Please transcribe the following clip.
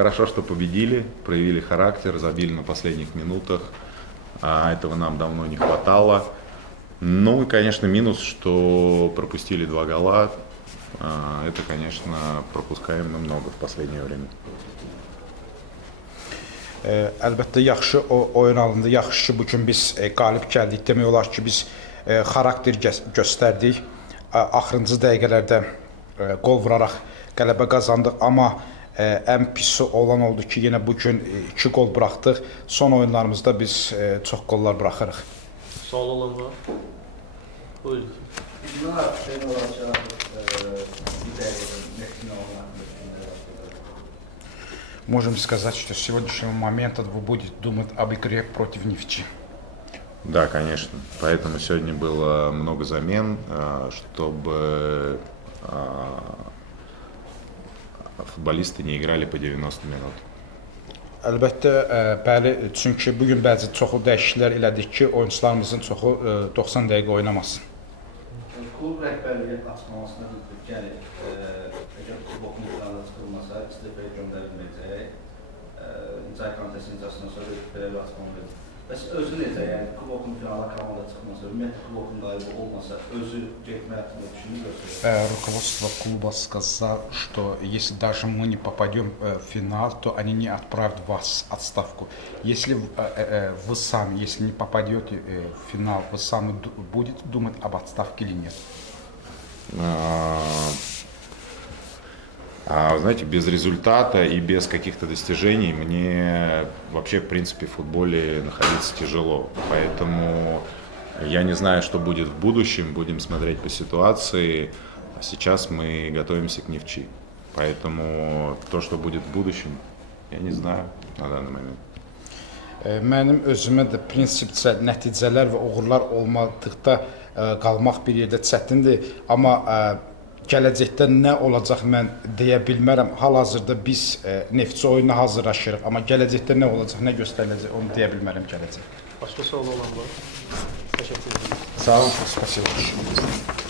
Хорошо, что победили, проявили характер, забили на последних минутах. Этого нам давно не хватало. Ну и, конечно, минус, что пропустили 2 гола. Это, конечно, пропускаем мы много в последнее время. Əlbəttə yaxşı oyun alındı. Yaxşı ki, bugün biz qalib gəldik. Demək olar ki, biz xarakter göstərdik. Axırıncı dəqiqələrdə qol vuraraq qələbə qazandıq. Amma ən pisi olan oldu ki, yenə bugün 2 qol buraxdıq. Son oyunlarımızda biz çox qollar buraxırıq. Sual olan var? Buyurun. Можем сказать, что с сегодняшнего момента вы будете думать об игре против Нефти. Да, конечно. Поэтому сегодня было много замен, чтобы футболисты не играли по 90 минут. Əlbəttə, bəli, çünki bugün bəzi çoxlu dəyişikliklər elədik ki, oyunçularımızın çoxu 90 dəqiqə oynamasın. Klub rəhbərliyi açıqlamasına gəlir, əgər klub oxumuşlarına çıxılmasa, istefaya göndərilməyəcək, icra komitəsinin icrasından sonra belə bir açıqlama verir. Bəs özü necə, yəni klubun finala komanda çıxmasa, ümumiyyətlə klubun qayıbı olmasa, özü getmə haqqında düşünür? Руководство клуба сказало, что если даже мы не попадем в финал, то они не отправят вас в отставку. Если вы сами, если не попадете в финал, вы сами будете думать об отставке или нет? Знаете, без результата и без каких-то достижений мне вообще, в принципе, в футболе находиться тяжело. Поэтому я не знаю, что будет в будущем, будем смотреть по ситуации. Сейчас мы готовимся к Нефчи. Поэтому то, что будет в будущем, я не знаю на данный момент. Mənim özümə də prinsipcə nəticələr və uğurlar olmadıqda qalmaq bir yerdə çətindir. Amma gələcəkdə nə olacaq mən deyə bilmərəm. Hal-hazırda biz Neftçi oyununa hazırlaşırıq. Amma gələcəkdə nə olacaq, nə göstəriləcək onu deyə bilmərəm gələcək. Başqa sual olan var? Təşəkkür ederim. Sağ olun, spasibo.